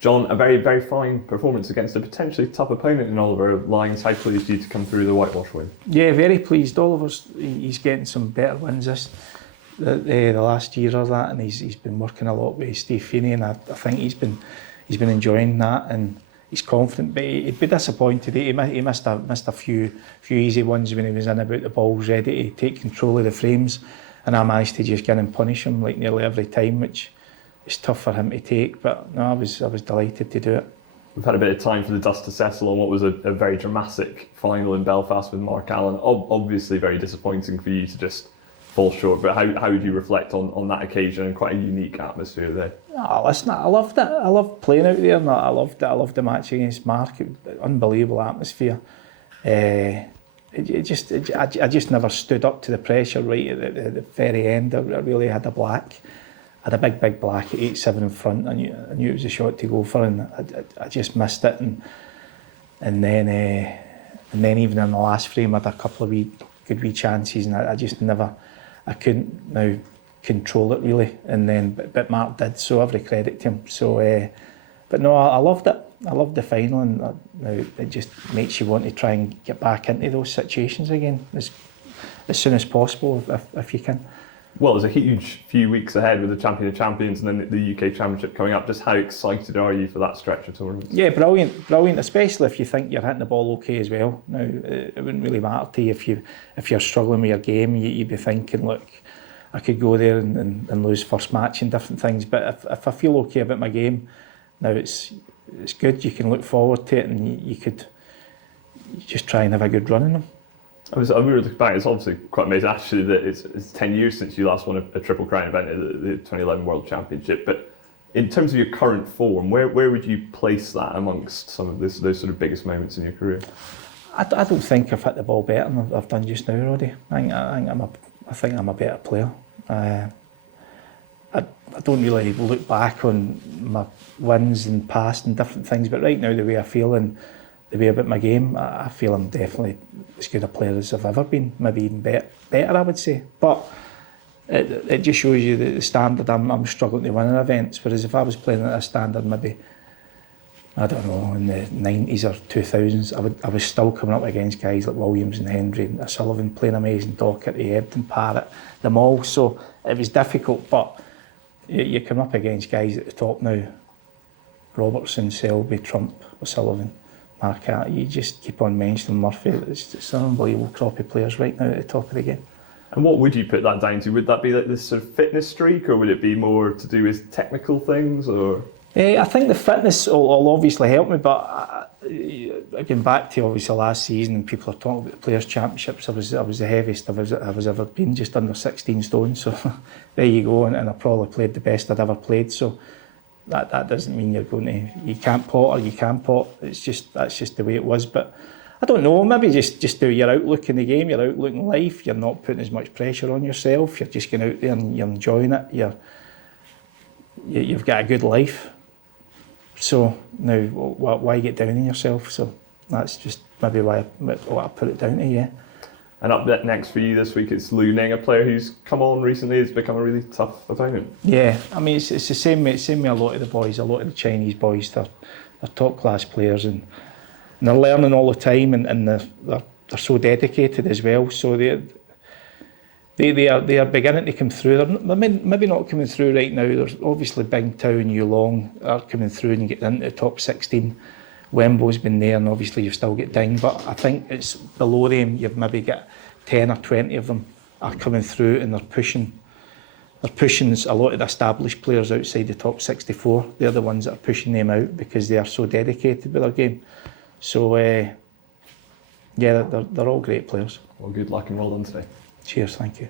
John, a very, very fine performance against a potentially tough opponent in Oliver Lyons. How pleased are you to come through the Whitewash win? Yeah, very pleased. Oliver's he's getting some better wins the last year or that, and he's been working a lot with Steve Feeney, and I think he's been enjoying that, and he's confident. But he'd be disappointed. He missed a few easy ones when he was in about the balls, ready to take control of the frames, and I managed to just get in and punish him like nearly every time, which is tough for him to take. But no, I was delighted to do it. We've had a bit of time for the dust to settle on what was a very dramatic final in Belfast with Mark Allen. Obviously very disappointing for you to just fall short, but how would you reflect on that occasion and quite a unique atmosphere there? Oh, listen, I loved it. I loved playing out there, and I loved the match against Mark. Unbelievable atmosphere. I just never stood up to the pressure right at the very end. I really had a big black at 8-7 in front. I knew it was a shot to go for, and I just missed it. And then even in the last frame, I had a couple of good wee chances, and I couldn't now control it really. And then, but Mark did, so every credit to him. So, but no, I loved it. I loved the final, and now it just makes you want to try and get back into those situations again as soon as possible if you can. Well, there's a huge few weeks ahead with the Champion of Champions and then the UK Championship coming up. Just how excited are you for that stretch of tournaments? Yeah, brilliant, especially if you think you're hitting the ball okay as well. Now, it wouldn't really matter to you if you're struggling with your game. You'd be thinking, look, I could go there and lose first match and different things. But if I feel okay about my game, now it's good. You can look forward to it, and you could just try and have a good run in them. We were looking back, it's obviously quite amazing actually that it's 10 years since you last won a Triple Crown event at the 2011 World Championship. But in terms of your current form, where would you place that amongst some of those sort of biggest moments in your career? I don't think I've hit the ball better than I've done just now, Roddy. I think I'm a better player. I don't really look back on my wins in the past and different things, but right now the way I feel and the way about my game, I feel I'm definitely as good a player as I've ever been, maybe even better I would say. But it just shows you the standard I'm struggling to win in events, whereas if I was playing at a standard maybe, I don't know, in the 90s or 2000s, I was still coming up against guys like Williams and Hendry and O'Sullivan playing amazing, Docherty, Ebden, Parrott, them all, so it was difficult, but you come up against guys at the top now, Robertson, Selby, Trump, O'Sullivan, Mark Allen, you just keep on mentioning Murphy. It's an unbelievable crop of players right now at the top of the game. And what would you put that down to? Would that be like this sort of fitness streak, or would it be more to do with technical things? Or I think the fitness will obviously help me, but again back to obviously last season, and people are talking about the Players' Championships. I was the heaviest I was ever been, just under 16 stone. So there you go, and I probably played the best I'd ever played. So. That doesn't mean you can't pot or you can pot. That's just the way it was. But I don't know, maybe just do your outlook in the game, your outlook in life. You're not putting as much pressure on yourself. You're just going out there and you're enjoying it. You've got a good life. So now, why get down on yourself? So that's just maybe what I put it down to. Yeah. And up next for you this week, it's Lu Ning, a player who's come on recently, has become a really tough opponent. Yeah, I mean, it's the same with a lot of the boys, a lot of the Chinese boys. They're top class players, and they're learning all the time, and they're so dedicated as well. So they are beginning to come through. They're maybe not coming through right now. There's obviously Bing Tao and Yulong are coming through and getting into the top 16. Wembo's been there, and obviously you've still got Ding, but I think it's below them. You've maybe got 10 or 20 of them are coming through, and they're pushing a lot of the established players outside the top 64. They're the ones that are pushing them out because they are so dedicated with their game. So yeah, they're all great players. Well, good luck and well done today. Cheers, thank you.